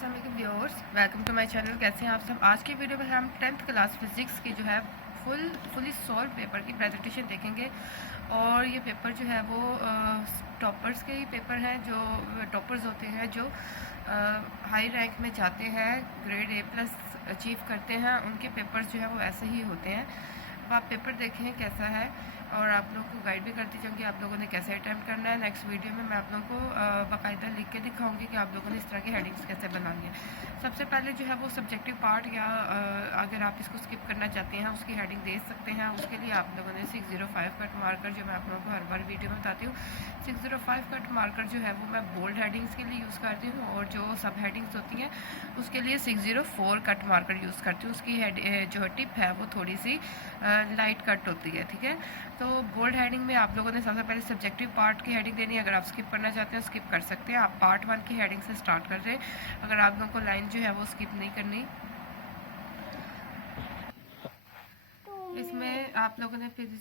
अस्सलाम वालेकुम viewers, welcome to my channel. कैसे हैं आप सब। आज की वीडियो में हम 10th क्लास फिज़िक्स की जो है फुली सॉल्व पेपर की प्रेजेंटेशन देखेंगे। और ये पेपर जो है वो टॉपर्स के ही पेपर हैं, जो टॉपर्स होते हैं जो हाई रैंक में जाते हैं, ग्रेड A+ अचीव करते हैं, उनके पेपर्स जो है वो ऐसे ही होते हैं। अब आप पेपर देखें कैसा है और आप लोगों को गाइड भी करती जाऊँगी आप लोगों ने कैसे अटैम्प्ट करना है। नेक्स्ट वीडियो में मैं आप लोगों को बाकायदा लिख के दिखाऊंगी कि आप लोगों ने इस तरह की हेडिंग्स कैसे बनानी है। सबसे पहले जो है वो सब्जेक्टिव पार्ट, या अगर आप इसको स्किप करना चाहते हैं उसकी हेडिंग दे सकते हैं। उसके लिए आप लोगों ने 605 कट मार्कर, जो मैं आप लोगों को हर बार वीडियो में बताती हूँ, 605 कट मार्कर जो है वो मैं बोल्ड हेडिंग्स के लिए यूज़ करती हूँ, और जो सब हेडिंग्स होती हैं उसके लिए 604 कट मार्कर यूज़ करती हूँ। उसकी जो टिप है वो थोड़ी सी लाइट कट होती है, ठीक है। तो बोल्ड हेडिंग में आप लोगों ने सबसे पहले सब्जेक्टिव पार्ट की हेडिंग देनी है। अगर आप स्किप करना चाहते हैं स्किप कर सकते हैं। आप पार्ट 1 की हेडिंग से स्टार्ट कर रहे हैं, अगर आप लोगों को लाइन जो है वो स्किप नहीं करनी। इसमें आप लोगों ने फिर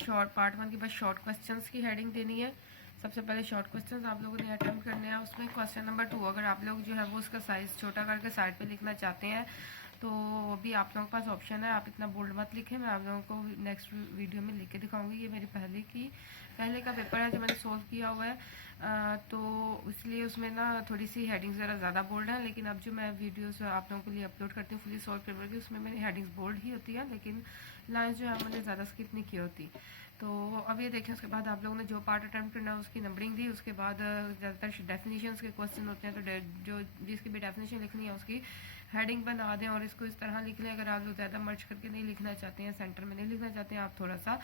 शॉर्ट पार्ट 1 के बाद शॉर्ट क्वेश्चंस की हेडिंग देनी है। सबसे पहले शॉर्ट क्वेश्चंस आप लोगों ने अटेम्प्ट करने हैं। उसमें क्वेश्चन नंबर 2, अगर आप लोग जो है वो उसका साइज़ छोटा करके साइड पे लिखना चाहते हैं तो भी आप लोगों के पास ऑप्शन है। आप इतना बोल्ड मत लिखें, मैं आप लोगों को नेक्स्ट वीडियो में लिख के दिखाऊंगी। ये मेरी पहले का पेपर है जो मैंने सोल्व किया हुआ है, तो इसलिए उसमें ना थोड़ी सी हेडिंग्स ज़रा ज़्यादा बोल्ड है। लेकिन अब जो मैं वीडियोस आप लोगों के लिए अपलोड करती हूँ फुली सॉल्व पेपर की, उसमें मेरी हेडिंग्स बोल्ड ही होती है, लेकिन लाइन्स जो है मैंने ज़्यादा स्किप नहीं की होती। तो अब ये देखें, उसके बाद आप लोगों ने जो पार्ट अटैम्प्ट करना है उसकी नंबरिंग दी। उसके बाद ज़्यादातर डेफिनेशंस के क्वेश्चन होते हैं, तो जो जिसकी भी डेफिनेशन लिखनी है उसकी हेडिंग बना दें और इसको इस तरह लिख लें। अगर आप लोग ज़्यादा मर्ज करके नहीं लिखना चाहते हैं, सेंटर में नहीं लिखना चाहते हैं, आप थोड़ा सा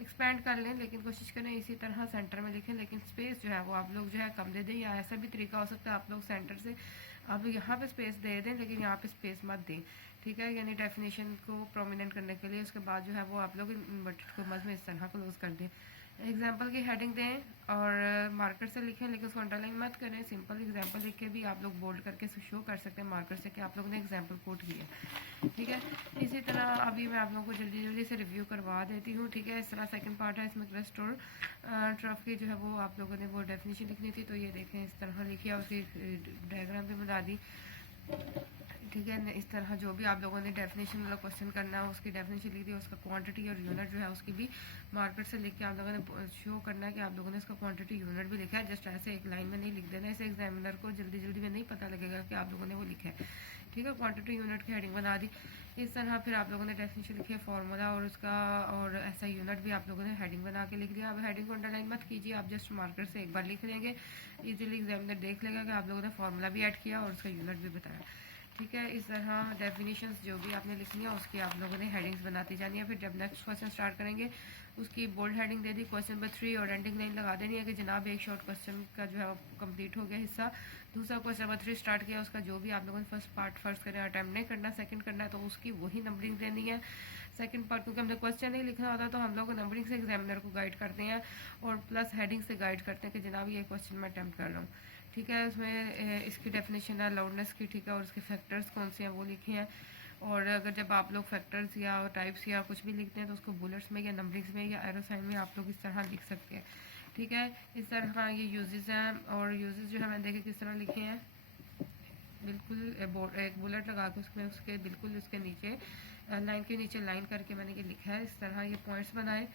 एक्सपेंड कर लें, लेकिन कोशिश करें इसी तरह सेंटर में लिखें। लेकिन स्पेस जो है वो आप लोग जो है कम दे दें, या ऐसा भी तरीका हो सकता है आप लोग सेंटर से आप यहाँ पे स्पेस दे दें लेकिन यहाँ पे स्पेस मत दें, ठीक है, यानी डेफिनेशन को प्रोमिनेंट करने के लिए। उसके बाद जो है वो आप लोग इन्वर्टेड कॉमर्स में इस तरह क्लोज कर दें। एग्जाम्पल की हेडिंग दें और मार्कर से लिखें, लेकिन उसको अंडरलाइन मत करें। सिंपल एग्जाम्पल लिख के भी आप लोग बोल्ड करके शो कर सकते हैं मार्कर से कि आप लोगों ने एग्जाम्पल कोट किया, ठीक है। इसी तरह अभी मैं आप लोगों को जल्दी जल्दी से रिव्यू करवा देती हूँ, ठीक है। इस तरह सेकंड पार्ट है, इसमें क्लस्ट और ट्रफ की जो है वो आप लोगों ने वो डेफिनेशन लिखनी थी, तो ये देखें इस तरह लिखी है, उसकी डायग्राम भी बना दी, ठीक है। इस तरह जो भी आप लोगों ने डेफिनेशन वाला क्वेश्चन करना है उसकी डेफिनेशन लिख दी, उसका क्वांटिटी और यूनिट जो है उसकी भी मार्कर से लिख के आप लोगों ने शो करना है कि आप लोगों ने इसका क्वांटिटी यूनिट भी लिखा है। जस्ट ऐसे एक लाइन में नहीं लिख देना, इसे एग्जामिनर को जल्दी जल्दी में नहीं पता लगेगा कि आप लोगों ने वो लिखा है, ठीक है। क्वांटिटी यूनिट की हेडिंग बना दी। इस तरह फिर आप लोगों ने डेफिनेशन लिखी है, फार्मूला और उसका और ऐसा यूनिट भी आप लोगों ने हेडिंग बना के लिख दिया। अब हेडिंग को अंडरलाइन मत कीजिए, आप जस्ट मार्कर से एक बार लिख लेंगे, इजीली एग्जामिनर देख लेगा कि आप लोगों ने फार्मूला भी ऐड किया और उसका यूनिट भी बताया, ठीक है। इस तरह डेफिनेशंस जो भी आपने लिखनी है उसकी आप लोगों ने हेडिंग्स बनाती जानी है। फिर जब नेक्स्ट क्वेश्चन स्टार्ट करेंगे उसकी बोल्ड हेडिंग दे दी, क्वेश्चन नंबर 3, और एंडिंग लाइन लगा देनी है कि जनाब एक शॉर्ट क्वेश्चन का जो है कंप्लीट हो गया हिस्सा। दूसरा क्वेश्चन नंबर 3 स्टार्ट किया, उसका जो भी आप लोगों ने फर्स्ट पार्ट फर्स्ट करें, अटैम्प्ट नहीं करना, सेकंड करना है तो उसकी वही नंबरिंग देनी है। सेकंड पार्ट क्योंकि हमने क्वेश्चन नहीं लिखना होता तो हम लोग नंबरिंग से एग्जामिनर को गाइड करते हैं और प्लस हेडिंग से गाइड करते हैं कि जनाब ये क्वेश्चन मैं अटैम्प्ट कर रहा हूँ, ठीक है। इसमें इसकी डेफिनेशन है लाउडनेस की, ठीक है, और उसके फैक्टर्स कौन से हैं वो लिखे हैं। और अगर जब आप लोग फैक्टर्स या टाइप्स या कुछ भी लिखते हैं तो उसको बुलेट्स में या नंबरिंग्स में या एरो साइन में आप लोग इस तरह लिख सकते हैं, ठीक है। इस तरह ये यूजेस हैं, और यूजेस जो है मैंने देखे किस तरह लिखे हैं, बिल्कुल एक बुलेट लगा के उसमें उसके बिल्कुल उसके नीचे लाइन के नीचे लाइन करके मैंने ये लिखा है। इस तरह ये पॉइंट्स बनाए।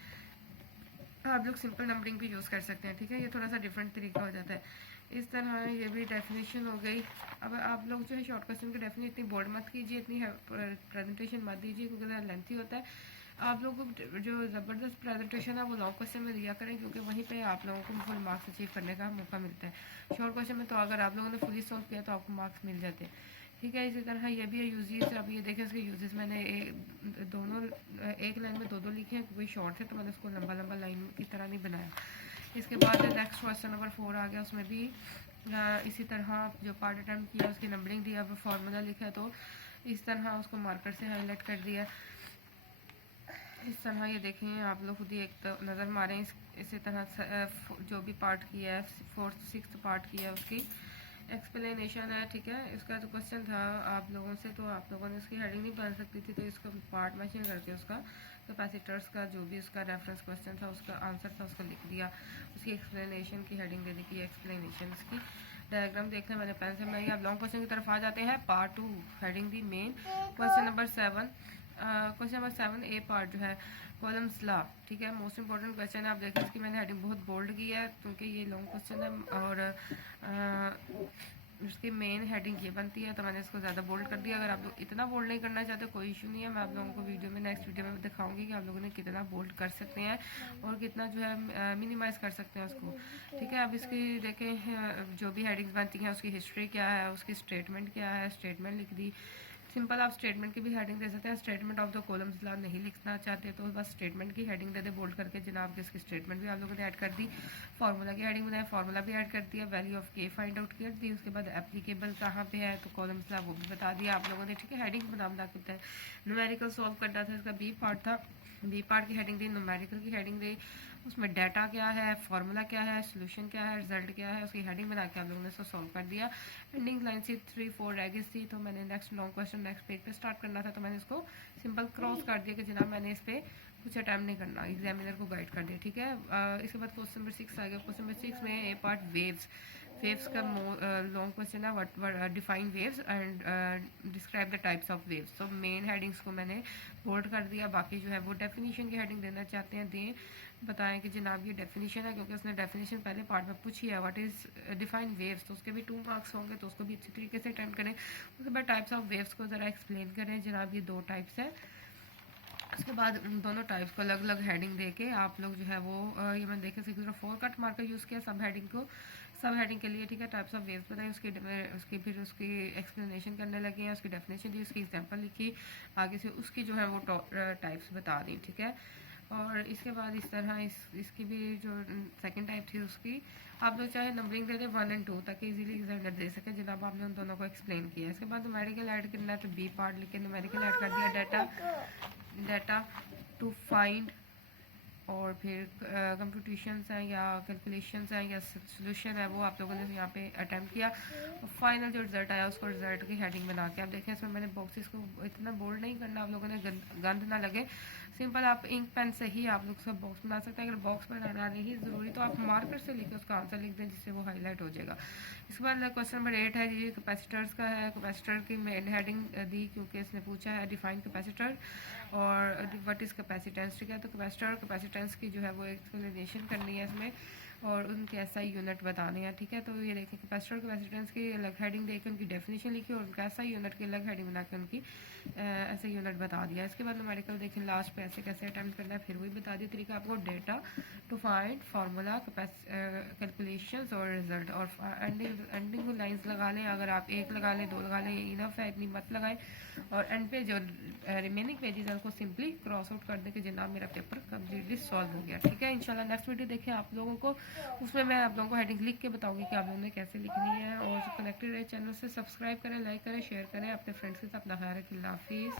आप लोग सिंपल नंबरिंग भी यूज़ कर सकते हैं, ठीक है, ये थोड़ा सा डिफरेंट तरीका हो जाता है। इस तरह ये भी डेफिनेशन हो गई। अब आप लोग जो है शॉर्ट क्वेश्चन की डेफिनेशन इतनी बोर्ड मत कीजिए, इतनी प्रेजेंटेशन मत दीजिए क्योंकि ज़रा लेंथी होता है। आप लोगों को जो ज़बरदस्त प्रेजेंटेशन है वो लॉन्ग क्वेश्चन में दिया करें, क्योंकि वहीं पे आप लोगों को फुल मार्क्स अचीव करने का मौका मिलता है। शॉर्ट क्वेश्चन में तो अगर आप लोगों ने फुली सॉल्व किया तो आपको मार्क्स मिल जाते हैं, ठीक है। इसी तरह ये भी है यूजेस। अब ये देखें इसके यूजेस मैंने दोनों एक लाइन में दो लिखे हैं क्योंकि शॉर्ट है तो मैंने उसको लंबा लंबा लाइन की तरह नहीं बनाया। इसके बाद नेक्स्ट क्वेश्चन नंबर 4 आ गया, उसमें भी इसी तरह जो पार्ट अटैम्प्ट किया उसकी नंबरिंग दी, अब फार्मूला लिखा है तो इस तरह उसको मार्कर से हाईलाइट कर दिया। इस तरह ये देखें आप लोग खुद ही एक तो नज़र मारें। इसी तरह जो भी पार्ट किया है, 4th 6th पार्ट किया है उसकी एक्सप्लेनेशन है, ठीक है। इसका जो क्वेश्चन था आप लोगों से तो आप लोगों ने उसकी हेडिंग नहीं बन सकती थी, तो इसका पार्ट मैचिंग करके उसका कैपेसिटर्स का जो भी उसका रेफरेंस क्वेश्चन था उसका आंसर था उसको लिख दिया, उसकी एक्सप्लेनेशन की हेडिंग दे दी कि एक्सप्लेनेशन की। डायग्राम देख लें, मैंने पेन से बनाई। आप लॉन्ग क्वेश्चन की तरफ आ जाते हैं। पार्ट 2 हेडिंग दी main question number 7। Question number 7 A part जो है कॉलम्स ला, ठीक है, मोस्ट इंपॉर्टेंट क्वेश्चन है। आप देखिए इसकी मैंने हेडिंग बहुत बोल्ड की है क्योंकि ये लॉन्ग क्वेश्चन है और इसकी मेन हेडिंग ये बनती है, तो मैंने इसको ज़्यादा बोल्ड कर दिया। अगर आप लोग इतना बोल्ड नहीं करना चाहते कोई इशू नहीं है, मैं आप लोगों को वीडियो में नेक्स्ट वीडियो में दिखाऊंगी कि आप लोगों ने कितना बोल्ड कर सकते हैं और कितना जो है मिनिमाइज़ कर सकते हैं उसको, ठीक है। अब इसकी देखें जो भी हेडिंग्स बनती हैं उसकी हिस्ट्री क्या है, उसकी स्टेटमेंट क्या है, स्टेटमेंट लिख दी। सिंपल आप स्टेटमेंट की भी हेडिंग दे सकते हैं। स्टेटमेंट ऑफ द कॉलम्स ला नहीं लिखना चाहते तो बस स्टेटमेंट की हेडिंग दे दे बोल्ड करके, जनाब की इसकी स्टेटमेंट भी आप लोगों ने ऐड कर दी। फार्मूला की हेडिंग बनाया, फार्मूला भी ऐड कर दिया, वैल्यू ऑफ के फाइंड आउट कर दी। उसके बाद एप्लीकेबल कहाँ पे है तो कॉलम्स ला वो भी बता दिया आप लोगों ने, ठीक है। हेडिंग बना के बताया। न्यूमेरिकल सॉल्व करना था, इसका बी पार्ट था। बी पार्ट की हेडिंग दी, न्यूमेरिकल की हेडिंग दी, उसमें डाटा क्या है, फार्मूला क्या है, सोल्यूशन क्या है, रिजल्ट क्या है, उसकी हेडिंग बना के आप लोगों ने इसको सॉल्व कर दिया। एंडिंग लाइन से 3-4 रैगेज थी तो मैंने next long question next page पे स्टार्ट करना था, तो मैंने इसको सिंपल क्रॉस कर दिया कि जनाब मैंने इस पर कुछ अटैम्प्ट नहीं करना, एग्जामिनर को गाइड कर दिया, ठीक है। इसके बाद क्वेश्चन नंबर 6 आ गया। क्वेश्चन नंबर 6 में ए पार्ट वेव्स, वेव्स का लॉन्ग क्वेश्चन है, what define waves and describe the types of waves. तो मेन हेडिंग्स को मैंने बोल्ड कर दिया, बाकी जो है वो डेफिनेशन की हेडिंग देना चाहते हैं दें, बताएं कि जनाब ये डेफिनेशन है, क्योंकि उसने डेफिनेशन पहले पार्ट में पूछी है व्हाट इज़ डिफाइन वेव्स, तो उसके भी 2 मार्क्स होंगे, तो उसको भी अच्छी तरीके से अटेंड करें। उसके बाद टाइप्स ऑफ वेव्स को ज़रा एक्सप्लेन करें, जनाब ये 2 टाइप्स है। उसके बाद उन दोनों टाइप्स को अलग अलग हेडिंग देके आप लोग जो है वो ये मैंने देखे 604 कट मार्कर यूज़ किया सब हेडिंग को, सब हेडिंग के लिए, ठीक है। टाइप्स ऑफ वेव्स बताएं, उसकी फिर उसकी एक्सप्लेनेशन करने लगे हैं, उसकी डेफिनेशन दी, उसकी एग्जांपल लिखी, आगे से उसकी जो है वो टाइप्स बता दी, ठीक है। और इसके बाद इस तरह इसकी भी जो सेकंड टाइप थी उसकी आप लोग चाहे नंबरिंग दे दें 1 और 2 ताकि इजीली एग्जामिनर दे सके, जनाब आपने उन दोनों को एक्सप्लेन किया। इसके बाद न्यूमेरिकल ऐड करना है तो बी पार्ट लिख के न्यूमेरिकल ऐड कर दिया, डाटा टू फाइंड, और फिर कंप्यूटेशंस हैं या कैलकुलेशंस हैं या सोल्यूशन है वो आप लोगों ने यहाँ पे अटैम्प्ट किया, और फाइनल जो रिजल्ट आया उसको रिजल्ट की हेडिंग बना के आप देखें। इसमें मैंने बॉक्सेस को इतना बोल्ड नहीं करना, आप लोगों ने गंद ना लगे, सिंपल आप इंक पेन से ही आप लोग सब बॉक्स बना सकते हैं। अगर बॉक्स बनाना नहीं ज़रूरी तो आप मार्कर से लिख के उसका आंसर लिख दें जिससे वो हाईलाइट हो जाएगा। इसके बाद क्वेश्चन नंबर 8 है जी, कैपेसिटर्स का है। कैपेसिटर की मेन हेडिंग दी क्योंकि इसने पूछा है डिफाइन कैपेसिटर और व्हाट इज़ कैपेसिटेंस, ठीक है। तो कैपेसिटर और कैपेसिटेंस की जो है वो एक्सप्लेनेशन करनी है इसमें और उनके ऐसा यूनिट बताने हैं, ठीक है। तो ये देखें कैपेसिटर और कैपेसिटेंस की अलग हेडिंग देकर उनकी डेफिनेशन लिखी और उनका ऐसा यूनिट की अलग हेडिंग बना के उनकी ऐसे यूनिट बता दिया। इसके बाद न्यूमेरिकल देखें लास्ट पे ऐसे कैसे अटैम्प्ट करना है, फिर वही बता दिया तरीका आपको, data to find, formula, calculations और रिजल्ट, और एंडिंग लाइंस लगा लें, अगर आप 1 लगा लें 2 लगा लें ये इनफ है, इतनी मत लगाएं। और एंड पे जो रिमेनिंग पेजेस है उसको सिंपली क्रॉस आउट कर दें कि जनाब मेरा पेपर कम्प्लीटली सॉल्व हो गया, ठीक है। इंशाल्लाह नेक्स्ट वीडियो देखें आप लोगों को, उसमें मैं आप लोगों को हेडिंग लिख के बताऊंगी कि आप लोगों ने कैसे लिखनी है। और कनेक्टेड रहे चैनल से, सब्सक्राइब करें, लाइक करें, शेयर करें, अपने फ्रेंड्स के साथ अपना ख्याल रखें। अल्लाह हाफिज़।